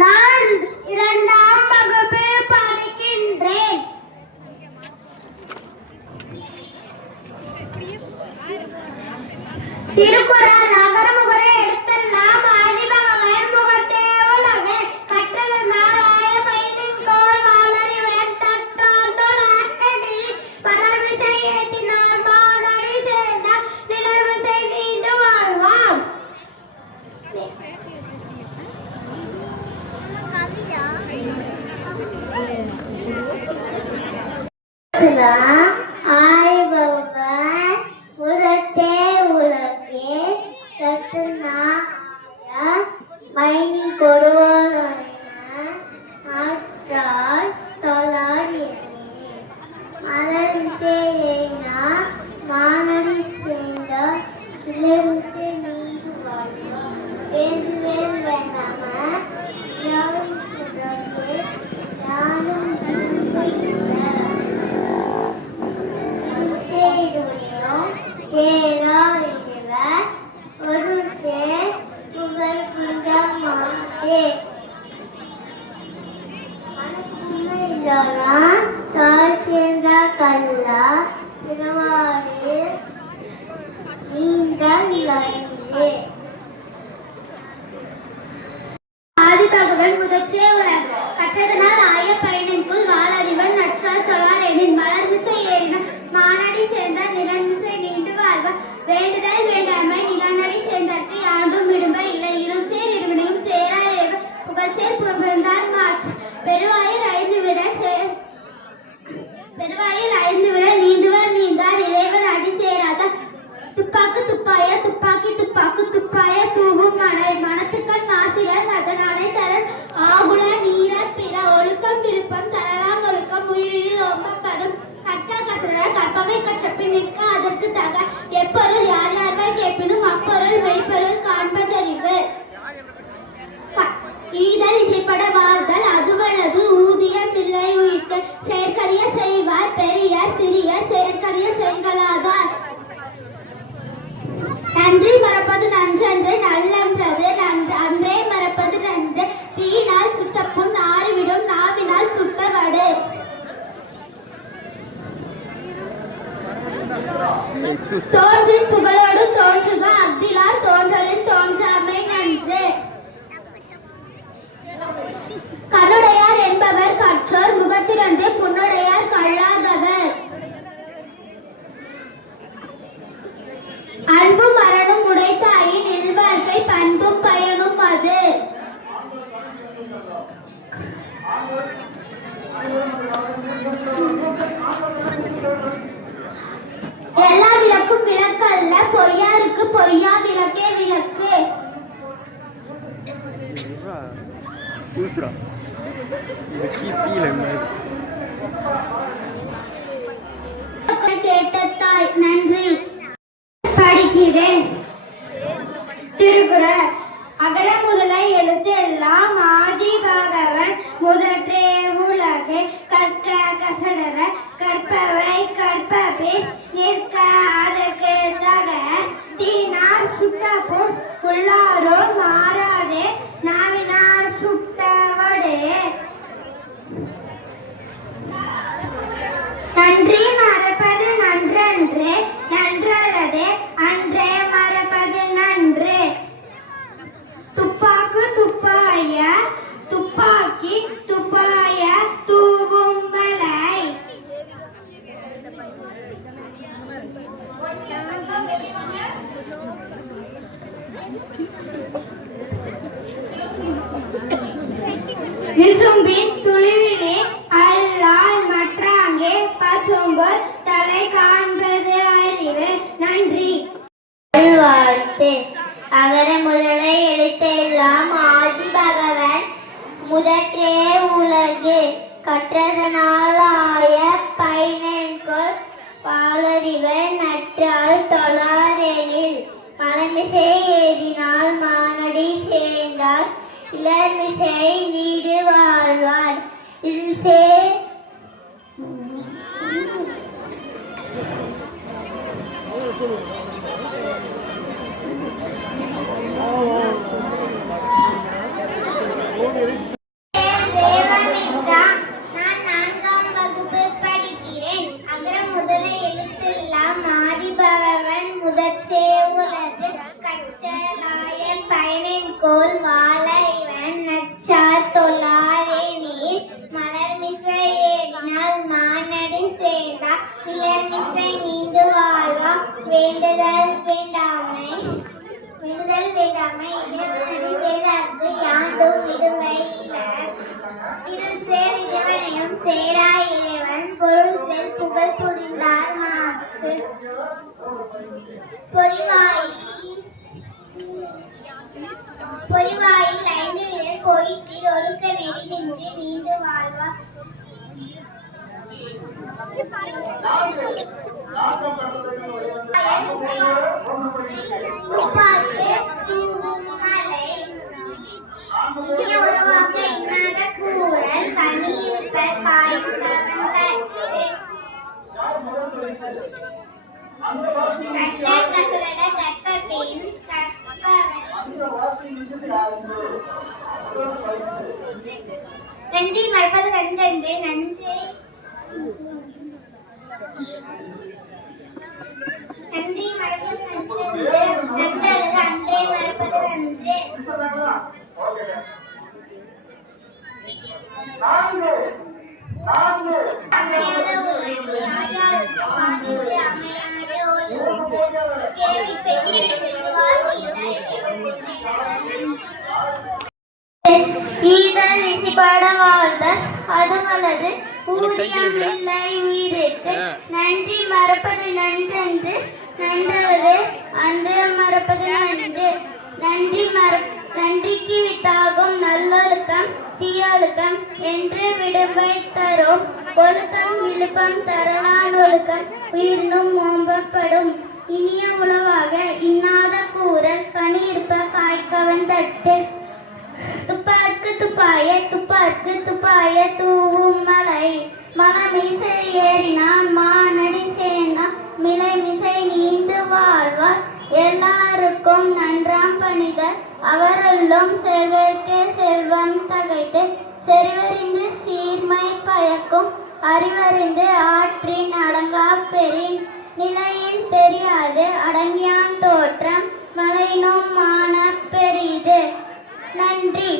நான் 2ஆம் வகுப்பு படிக்கின்றேன். திருக்குறள் நகரமுகரை எடுத்தெல்லாம் ஆதிபகவன் முகத்தே உலகே கற்றதனால் ஆய பயிரின் கோல் வாளறிவன் தற்றால் தொழாத்தடி பலர்மிசை ஏத்தினார் மானடி சேர்ந்தார் நிலர்மிசை நீண்டு வாழ்வாம். ஆய்பவன் உலத்தே உலகே சத்துனாய மைனி கொடுவான ஆற்றால் தொழாடியே மலர்ந்தே ஏனா மானடி சேர்ந்த இளர்ந்து நீடு வாழ்வாம். வேண்டுவேல் வேண்டாம யாரும் சுடர்ந்து யாரும் ஆதிபகவன் முதற்றே உலக கற்றதனால் ஆய பயனின்குள் வாளறிவன் நற்றால் தொழாரெனின் மலர்மிசை ஏறின மானடி சேர்ந்தார் நிலமிசை நீண்டு வாழ்வார். வேண்டுதல் வேண்டாமை நிலநடி சேர்ந்தற்கு யாண்டும் விடும்ப இல்லை இரும் சேர் இருவினையும் சேரா இறைவன் புகழ்சேர் புகழ்ந்தார் மாற்று பெருவாயில் ஐந்து விட நீந்துவர் நீந்தார் இறைவன் அடி சேராதார். துப்பாக்கு துப்பாய துப்பாக்கி துப்பாக்கு துப்பாய தூவும் மனத்துக்கண் மாசிலர் அதனாலே தரன் ஆகுல நீர பிற ஒழுக்கம் விருப்பம் தரலாம் ஒழுக்கம் உயிரில் ஓமம் வரும் கற்ற கசட கற்பவை கற்றப்பின் நிற்க அதற்கு தக எப்பொருள் யார் யார்வாய் கேட்பினும் அப்பொருள் மெய்ப்பொருள் காண்பதறிவு. ஈதல் இசைப்பட வாழ்தல் அதுவல்லது ஊதியம் இல்லை உயிர்க்க செயற்கரிய செய்வார் பெரியர் சிறியர் செயற்கரிய செய்களாதார். நன்றி மறப்பது நன்றன்று நல்லன்றது அன்றே மறப்பது நன்று தீயினால் சுட்டப்புண் ஆறிவிடும் நாவினால் சுட்டவடு. தோன்றின் புகழோடு தோன்றுக அஃதிலார் தோன்றலின் தோன்றாமை நன்று. கண்ணுடையார் என்பவர் கற்றோர் முகத்திரண்டு புண்ணுடையார் கல்லாதவர். அன்பும் அறனும் உடைத்தாயின் இல்வாழ்க்கை பண்பும் பயனும் அது. எல்லா விளக்கும் விளக்கு அல்ல பொய்யாருக்கு பொய்யா விளக்கே விளக்கு. கேட்டதாய் நன்றி. படிக்கிறேன். திருக்குறள் அகர முதல எழுத்து எல்லாம் ஆதிபகவன் முதற்றே உலகே கற்க கசடர கற்பவை கற்பபே நிற்க அதற்கு தக தீனார் சுட்டப்புண் உள்ளாரோ மாறாதே நாவினார் சுட்டவடே. நன்றி மறப்பது நன்றன்று நன்றல்லதே அன்றே மறப்பது நன்று. துப்பாக்கு துப்பாய துப்பாக்கி துப்பாய தூவும் மலை. விசும்பின் துளிவிலே அல்லால் மற்றாங்கே பசும்பொல் தலை காண்பது அறிவு. நன்றி. வாழ்த்து. அகர முதல எழுத்தெல்லாம் ஆதிபகவன் முதற்றே உலகு கற்றதனால் ஆய பயனின்குள் வாளறிவன் நற்றால் தொழாரெனில் மலர்மிசை ஏறினால் மானடி சேர்ந்தார் இளர்மிசை நீடு வாழ்வார். இல்சே Oh, போல் வாழ இவன் நச்சார் தொழாரே நீர் மலர்மிசை ஏறினால் மானடி சேர்ந்தார் நிலர்மிசை நீண்டு வாழ்வா வேண்டுதல் வேண்டாமை இறைவனடி சேர்ந்தார்க்கு யாண்டும் விடுவை இலர் இருள் சேர் இறைவனையும் சேரா இறைவன் பொருள் சேர் புகழ் புரிந்தார் மாற்று பொறிவாயில் 5 விரல் கோயிற்றில் ஒழுக்க நெறி நின்று நீண்டு வாழ்வா துப்பாக்கி தூவும் மலை இனிய உணவாக இன்னாத கூறல் கனி இருப்பர் காய்ந்தவன் கசலட கற்பபின் நன்றி மறப்பது நன்றன்று நன்றி நன்றி மறப்பது நன்றன்று நன்றல்லது அன்றே மறப்பது நன்றே அமையாத உலகு யாயாருக்கு வானிலை அமையாத ஒழுங்கு கேள்வி ஈதல் இசைப்பட வாழ்ந்த அதுவலது ஊதியமில்லை உயிரிட்டு நன்றி மறப்பது நன்றென்று நன்றவது அன்று மறப்பது நன்று நன்றிக்கு வித்தாகும் நல்லொழுக்கம் தீயொழுக்கம் என்று விடுவை தரும் ஒழுக்கம் விழுப்பம் தரலான் ஒழுக்கம் உயிர்னும் ஓம்பப்படும் இனிய உணவாக இன்னாத கூறல் கனி இருப்ப காய்க்கவன் தட்டு துப்பார்க்கு துப்பாய தூவும் மலை மனமிசை ஏறினான் மானடி சேர்ந்தான் மிளைமிசை நீண்டு வாழ்வார் எல்லாருக்கும் நன்றாம் பணிதர் அவரெல்லும் செல்வர்க்கே செல்வம் தகைத்து செறிவறிந்து சீர்மை பயக்கும் அறிவறிந்து ஆற்றின் அடங்கா பெறின் நிலையின் தெரியாது அடங்கியான் தோற்றம் மலையினும் மான பெரிது நன்றி.